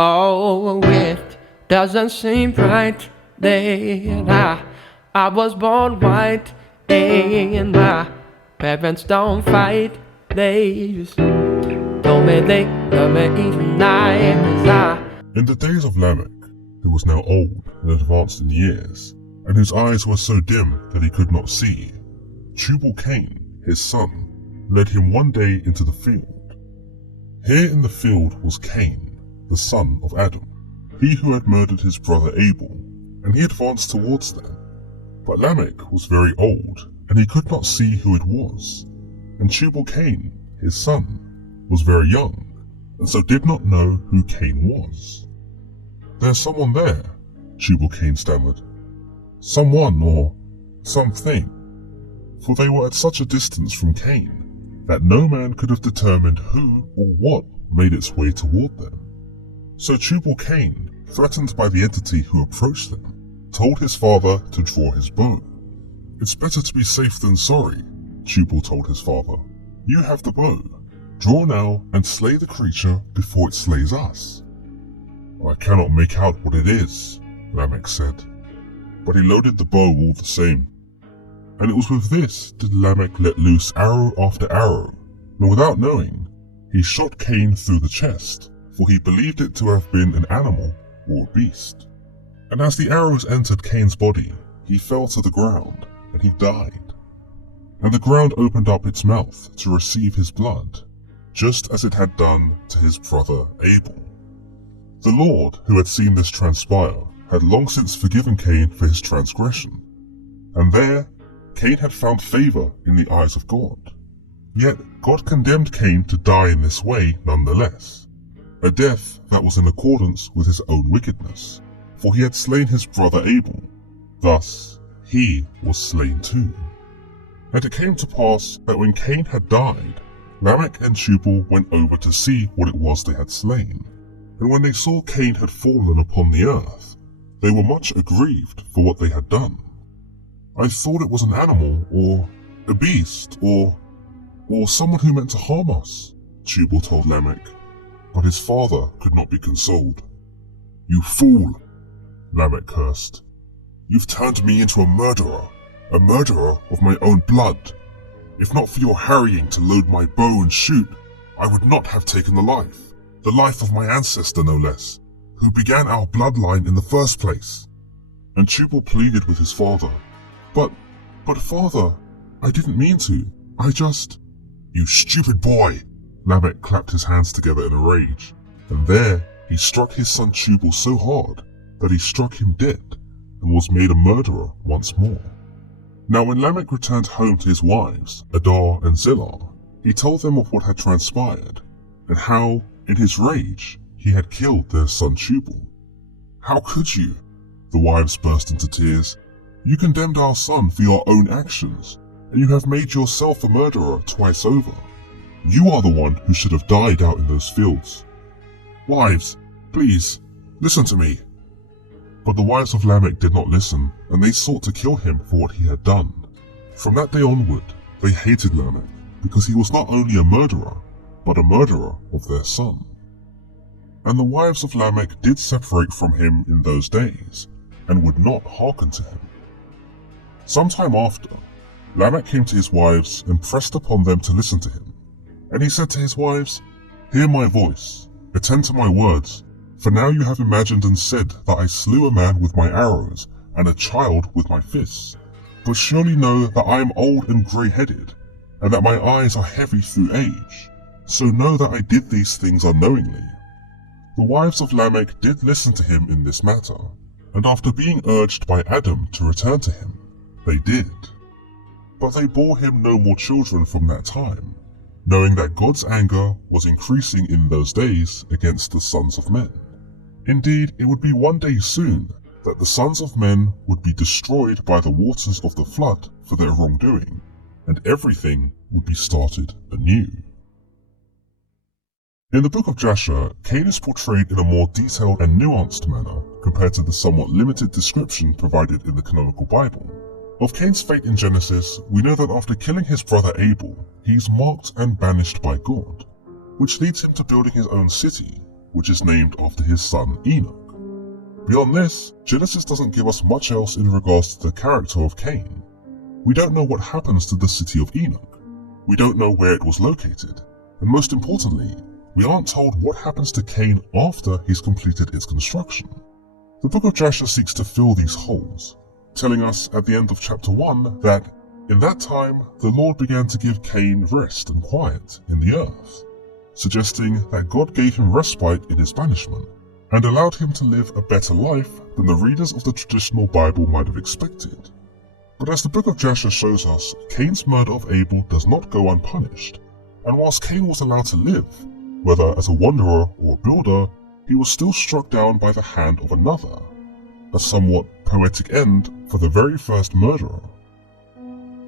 Oh, it doesn't seem right that I was born white and my parents don't fight. They just told me they love me each night. In the days of Lamech, who was now old and advanced in years, and whose eyes were so dim that he could not see, Tubal-Cain, his son, led him one day into the field. Here in the field was Cain, the son of Adam, he who had murdered his brother Abel, and he advanced towards them. But Lamech was very old, and he could not see who it was, and Tubal-Cain, his son, was very young, and so did not know who Cain was. "There's someone there," Tubal-Cain stammered. "Someone or something," for they were at such a distance from Cain that no man could have determined who or what made its way toward them. So Tubal-Cain, threatened by the entity who approached them, told his father to draw his bow. "It's better to be safe than sorry," Tubal told his father. "You have the bow. Draw now and slay the creature before it slays us." "I cannot make out what it is," Lamech said, but he loaded the bow all the same. And it was with this did Lamech let loose arrow after arrow, and without knowing, he shot Cain through the chest, for he believed it to have been an animal or a beast. And as the arrows entered Cain's body, he fell to the ground, and he died. And the ground opened up its mouth to receive his blood, just as it had done to his brother Abel. The Lord, who had seen this transpire, had long since forgiven Cain for his transgression, and there Cain had found favor in the eyes of God. Yet God condemned Cain to die in this way nonetheless, a death that was in accordance with his own wickedness, for he had slain his brother Abel. Thus he was slain too. And it came to pass that when Cain had died, Lamech and Tubal went over to see what it was they had slain. And when they saw Cain had fallen upon the earth, they were much aggrieved for what they had done. "I thought it was an animal, or a beast, or someone who meant to harm us," Tubal told Lamech, but his father could not be consoled. "You fool," Lamech cursed. "You've turned me into a murderer of my own blood. If not for your harrying to load my bow and shoot, I would not have taken the life of my ancestor no less, who began our bloodline in the first place." And Tubal pleaded with his father. But father, I didn't mean to. I just..." "You stupid boy!" Lamech clapped his hands together in a rage, and there he struck his son Tubal so hard that he struck him dead and was made a murderer once more. Now when Lamech returned home to his wives, Adah and Zillah, he told them of what had transpired, and how, in his rage, he had killed their son Tubal. "How could you?" The wives burst into tears. "You condemned our son for your own actions, and you have made yourself a murderer twice over. You are the one who should have died out in those fields. Wives, please, listen to me." But the wives of Lamech did not listen, and they sought to kill him for what he had done. From that day onward, they hated Lamech, because he was not only a murderer, but a murderer of their son. And the wives of Lamech did separate from him in those days, and would not hearken to him. Some time after, Lamech came to his wives and pressed upon them to listen to him. And he said to his wives, "Hear my voice, attend to my words, for now you have imagined and said that I slew a man with my arrows and a child with my fists. But surely know that I am old and grey-headed, and that my eyes are heavy through age. So know that I did these things unknowingly." The wives of Lamech did listen to him in this matter, and after being urged by Adam to return to him, they did. But they bore him no more children from that time, knowing that God's anger was increasing in those days against the sons of men. Indeed, it would be one day soon that the sons of men would be destroyed by the waters of the flood for their wrongdoing, and everything would be started anew. In the book of Jasher, Cain is portrayed in a more detailed and nuanced manner compared to the somewhat limited description provided in the canonical Bible. Of Cain's fate in Genesis, we know that after killing his brother Abel, he is marked and banished by God, which leads him to building his own city, which is named after his son Enoch. Beyond this, Genesis doesn't give us much else in regards to the character of Cain. We don't know what happens to the city of Enoch. We don't know where it was located. And most importantly, we aren't told what happens to Cain after he's completed its construction. The book of Jasher seeks to fill these holes, telling us at the end of chapter 1 that in that time the Lord began to give Cain rest and quiet in the earth, suggesting that God gave him respite in his banishment and allowed him to live a better life than the readers of the traditional Bible might have expected. But as the book of Jasher shows us, Cain's murder of Abel does not go unpunished, and whilst Cain was allowed to live, whether as a wanderer or a builder, he was still struck down by the hand of another, a somewhat poetic end for the very first murderer.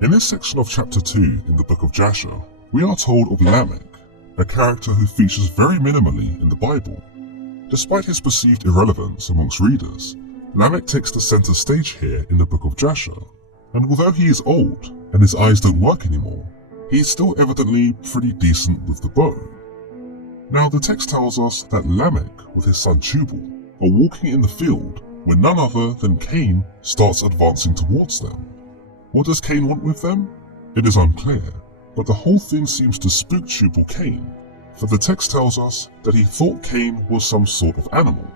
In this section of chapter 2 in the book of Jasher, we are told of Lamech, a character who features very minimally in the Bible. Despite his perceived irrelevance amongst readers, Lamech takes the center stage here in the book of Jasher, and although he is old and his eyes don't work anymore, he is still evidently pretty decent with the bow. Now the text tells us that Lamech with his son Tubal are walking in the field when none other than Cain starts advancing towards them. What does Cain want with them? It is unclear, but the whole thing seems to spook Tubal Cain, for the text tells us that he thought Cain was some sort of animal.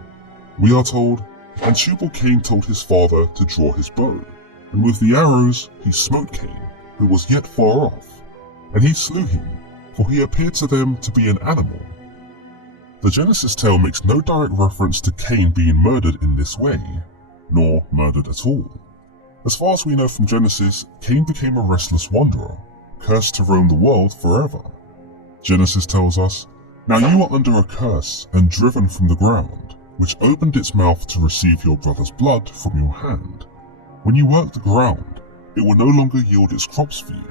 We are told, and Tubal Cain told his father to draw his bow, and with the arrows he smote Cain, who was yet far off, and he slew him, for he appeared to them to be an animal. The Genesis tale makes no direct reference to Cain being murdered in this way, nor murdered at all. As far as we know from Genesis, Cain became a restless wanderer, cursed to roam the world forever. Genesis tells us, "Now you are under a curse and driven from the ground, which opened its mouth to receive your brother's blood from your hand. When you work the ground, it will no longer yield its crops for you.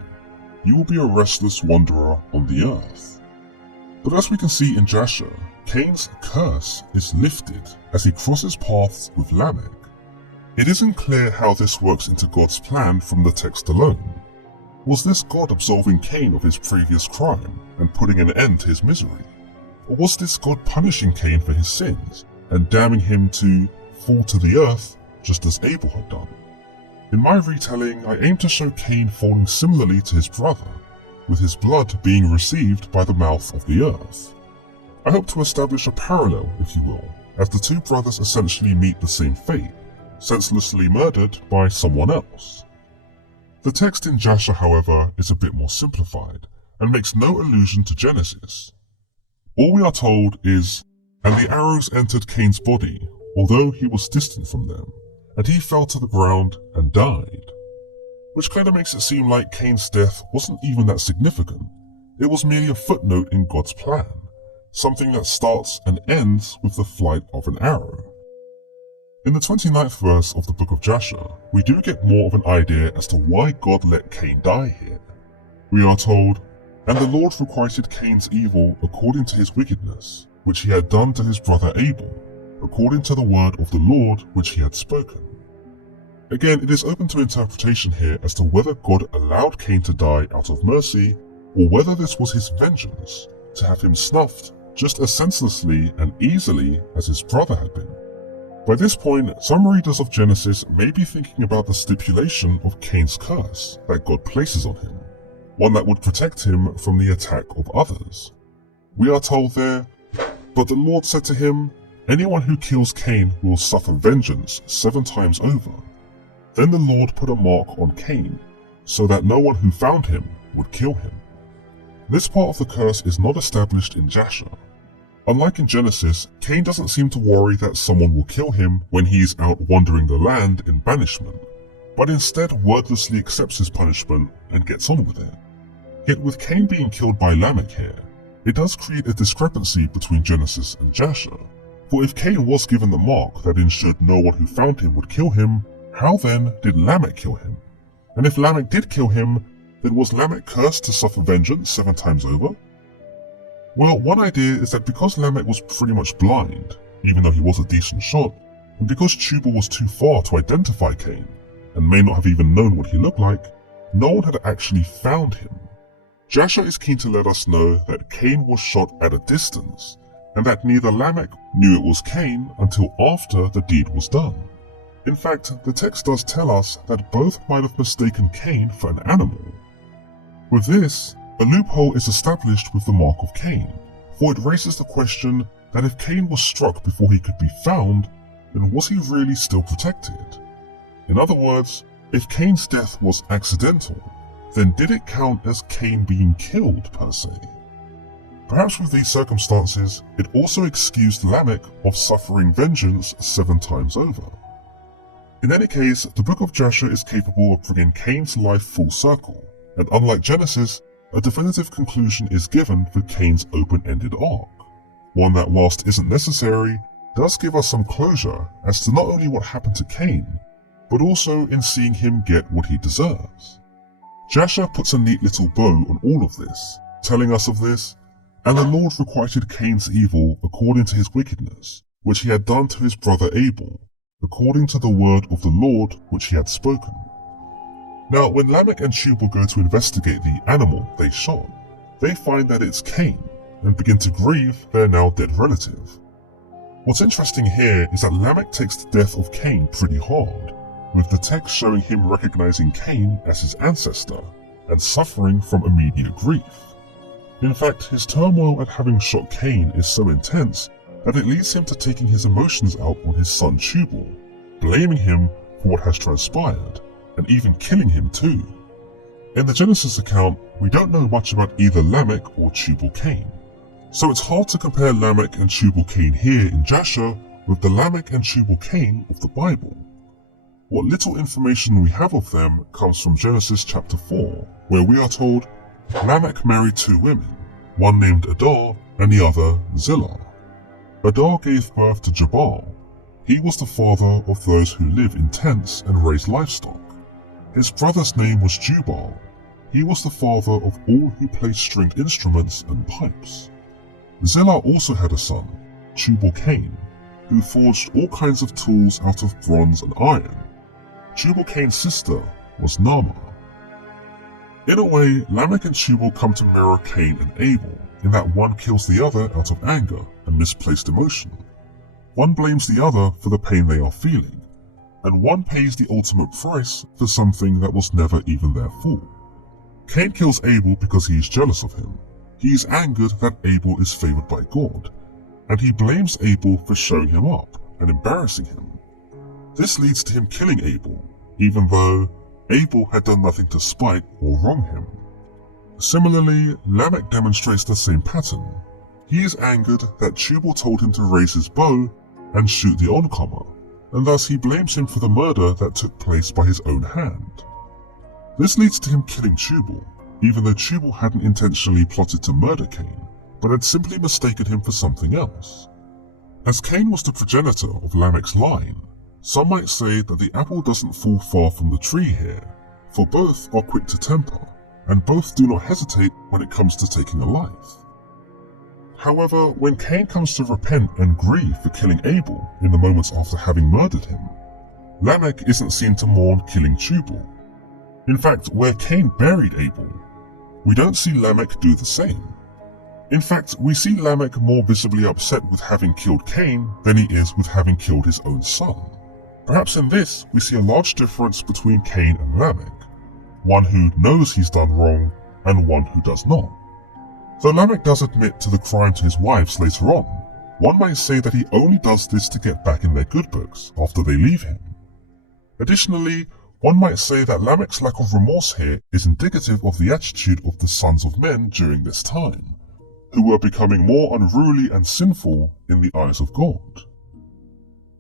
You will be a restless wanderer on the earth." But as we can see in Jasher, Cain's curse is lifted as he crosses paths with Lamech. It isn't clear how this works into God's plan from the text alone. Was this God absolving Cain of his previous crime and putting an end to his misery? Or was this God punishing Cain for his sins and damning him to fall to the earth just as Abel had done? In my retelling, I aim to show Cain falling similarly to his brother, with his blood being received by the mouth of the earth. I hope to establish a parallel, if you will, as the two brothers essentially meet the same fate, senselessly murdered by someone else. The text in Jasher, however, is a bit more simplified and makes no allusion to Genesis. All we are told is, "And the arrows entered Cain's body, although he was distant from them, and he fell to the ground and died." Which kind of makes it seem like Cain's death wasn't even that significant. It was merely a footnote in God's plan, something that starts and ends with the flight of an arrow. In the 29th verse of the book of Jasher, we do get more of an idea as to why God let Cain die here. We are told, "And the Lord requited Cain's evil according to his wickedness, which he had done to his brother Abel, according to the word of the Lord which he had spoken." Again, it is open to interpretation here as to whether God allowed Cain to die out of mercy, or whether this was his vengeance, to have him snuffed just as senselessly and easily as his brother had been. By this point, some readers of Genesis may be thinking about the stipulation of Cain's curse that God places on him, one that would protect him from the attack of others. We are told there, "But the Lord said to him, Anyone who kills Cain will suffer vengeance 7 times over. Then the Lord put a mark on Cain, so that no one who found him would kill him." This part of the curse is not established in Jasher. Unlike in Genesis, Cain doesn't seem to worry that someone will kill him when he is out wandering the land in banishment, but instead wordlessly accepts his punishment and gets on with it. Yet with Cain being killed by Lamech here, it does create a discrepancy between Genesis and Jasher. For if Cain was given the mark that ensured no one who found him would kill him, how then did Lamech kill him? And if Lamech did kill him, then was Lamech cursed to suffer vengeance 7 times over? Well, one idea is that because Lamech was pretty much blind, even though he was a decent shot, and because Tubal was too far to identify Cain, and may not have even known what he looked like, no one had actually found him. Jasher is keen to let us know that Cain was shot at a distance, and that neither Lamech knew it was Cain until after the deed was done. In fact, the text does tell us that both might have mistaken Cain for an animal. With this, a loophole is established with the mark of Cain, for it raises the question that if Cain was struck before he could be found, then was he really still protected? In other words, if Cain's death was accidental, then did it count as Cain being killed per se? Perhaps with these circumstances, it also excused Lamech of suffering vengeance 7 times over. In any case, the book of Jasher is capable of bringing Cain's life full circle, and unlike Genesis, a definitive conclusion is given for Cain's open-ended arc. One that, whilst isn't necessary, does give us some closure as to not only what happened to Cain, but also in seeing him get what he deserves. Jasher puts a neat little bow on all of this, telling us of this, and the Lord requited Cain's evil according to his wickedness, which he had done to his brother Abel, according to the word of the Lord which he had spoken. Now, when Lamech and Tubal go to investigate the animal they shot, they find that it's Cain, and begin to grieve their now dead relative. What's interesting here is that Lamech takes the death of Cain pretty hard, with the text showing him recognizing Cain as his ancestor, and suffering from immediate grief. In fact, his turmoil at having shot Cain is so intense that it leads him to taking his emotions out on his son Tubal, blaming him for what has transpired, and even killing him too. In the Genesis account, we don't know much about either Lamech or Tubal-Cain, so it's hard to compare Lamech and Tubal-Cain here in Jasher with the Lamech and Tubal-Cain of the Bible. What little information we have of them comes from Genesis chapter 4, where we are told Lamech married 2 women, one named Adah and the other Zillah. Adah gave birth to Jabal. He was the father of those who live in tents and raise livestock. His brother's name was Jubal. He was the father of all who played stringed instruments and pipes. Zillah also had a son, Tubal-Cain, who forged all kinds of tools out of bronze and iron. Tubal-Cain's sister was Naamah. In a way, Lamech and Tubal come to mirror Cain and Abel, in that one kills the other out of anger and misplaced emotion. One blames the other for the pain they are feeling, and one pays the ultimate price for something that was never even their fault. Cain kills Abel because he is jealous of him. He is angered that Abel is favored by God, and he blames Abel for showing him up and embarrassing him. This leads to him killing Abel, even though Abel had done nothing to spite or wrong him. Similarly, Lamech demonstrates the same pattern. He is angered that Tubal told him to raise his bow and shoot the oncomer, and thus he blames him for the murder that took place by his own hand. This leads to him killing Tubal, even though Tubal hadn't intentionally plotted to murder Cain, but had simply mistaken him for something else. As Cain was the progenitor of Lamech's line, some might say that the apple doesn't fall far from the tree here, for both are quick to temper, and both do not hesitate when it comes to taking a life. However, when Cain comes to repent and grieve for killing Abel in the moments after having murdered him, Lamech isn't seen to mourn killing Tubal. In fact, where Cain buried Abel, we don't see Lamech do the same. In fact, we see Lamech more visibly upset with having killed Cain than he is with having killed his own son. Perhaps in this, we see a large difference between Cain and Lamech, one who knows he's done wrong and one who does not. Though Lamech does admit to the crime to his wives later on, one might say that he only does this to get back in their good books after they leave him. Additionally, one might say that Lamech's lack of remorse here is indicative of the attitude of the sons of men during this time, who were becoming more unruly and sinful in the eyes of God.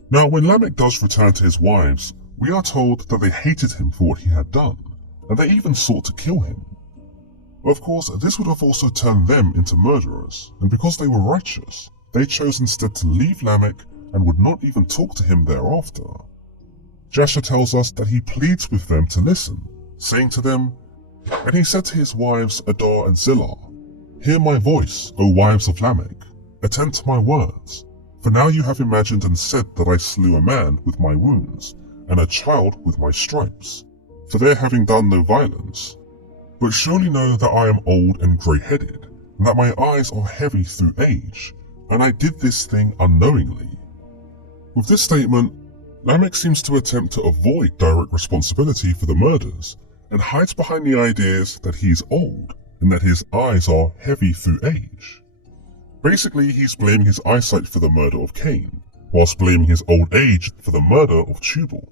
Now, when Lamech does return to his wives, we are told that they hated him for what he had done, and they even sought to kill him. Of course, this would have also turned them into murderers, and because they were righteous, they chose instead to leave Lamech and would not even talk to him thereafter. Jasher tells us that he pleads with them to listen, saying to them, "And he said to his wives Adah and Zillah, Hear my voice, O wives of Lamech, attend to my words, for now you have imagined and said that I slew a man with my wounds, and a child with my stripes, for their having done no violence. But surely know that I am old and grey-headed, and that my eyes are heavy through age, and I did this thing unknowingly. With this statement, Lamech seems to attempt to avoid direct responsibility for the murders and hides behind the ideas that he is old and that his eyes are heavy through age. Basically, he's blaming his eyesight for the murder of Cain, whilst blaming his old age for the murder of Tubal.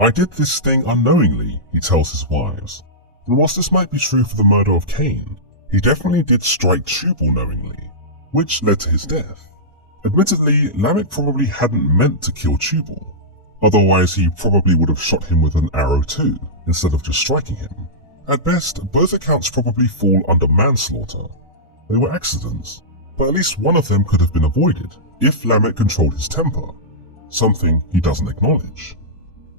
I did this thing unknowingly, he tells his wives, and whilst this might be true for the murder of Cain, he definitely did strike Tubal knowingly, which led to his death. Admittedly, Lamech probably hadn't meant to kill Tubal. Otherwise, he probably would have shot him with an arrow too, instead of just striking him. At best, both accounts probably fall under manslaughter. They were accidents, but at least one of them could have been avoided if Lamech controlled his temper, something he doesn't acknowledge.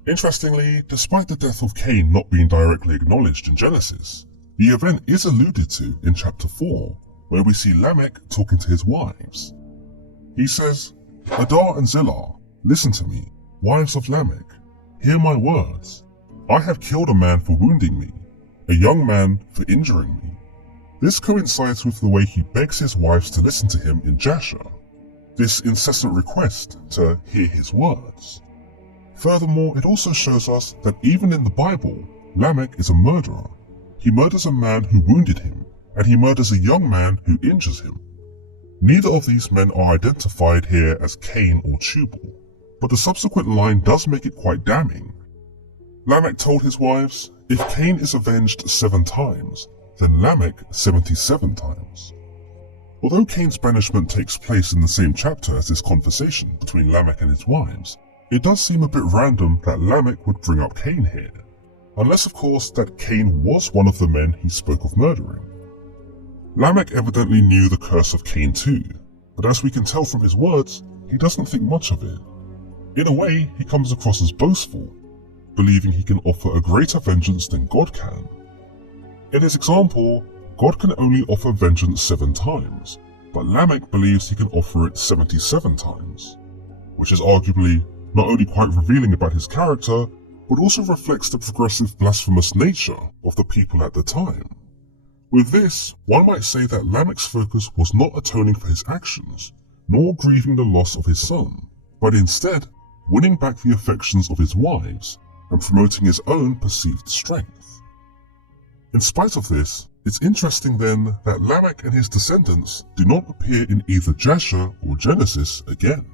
Interestingly, despite the death of Cain not being directly acknowledged in Genesis, the event is alluded to in chapter 4, where we see Lamech talking to his wives. He says, "Adar and Zillah, listen to me, wives of Lamech, hear my words. I have killed a man for wounding me, a young man for injuring me." This coincides with the way he begs his wives to listen to him in Jasher, this incessant request to hear his words. Furthermore, it also shows us that even in the Bible, Lamech is a murderer. He murders a man who wounded him, and he murders a young man who injures him. Neither of these men are identified here as Cain or Tubal, but the subsequent line does make it quite damning. Lamech told his wives, if Cain is avenged 7 times, then Lamech 77 times. Although Cain's banishment takes place in the same chapter as this conversation between Lamech and his wives, it does seem a bit random that Lamech would bring up Cain here. Unless of course that Cain was one of the men he spoke of murdering. Lamech evidently knew the curse of Cain too, but as we can tell from his words, he doesn't think much of it. In a way, he comes across as boastful, believing he can offer a greater vengeance than God can. In his example, God can only offer vengeance 7 times, but Lamech believes he can offer it 77 times, which is arguably not only quite revealing about his character, but also reflects the progressive blasphemous nature of the people at the time. With this, one might say that Lamech's focus was not atoning for his actions, nor grieving the loss of his son, but instead winning back the affections of his wives and promoting his own perceived strength. In spite of this, it's interesting then that Lamech and his descendants do not appear in either Jasher or Genesis again.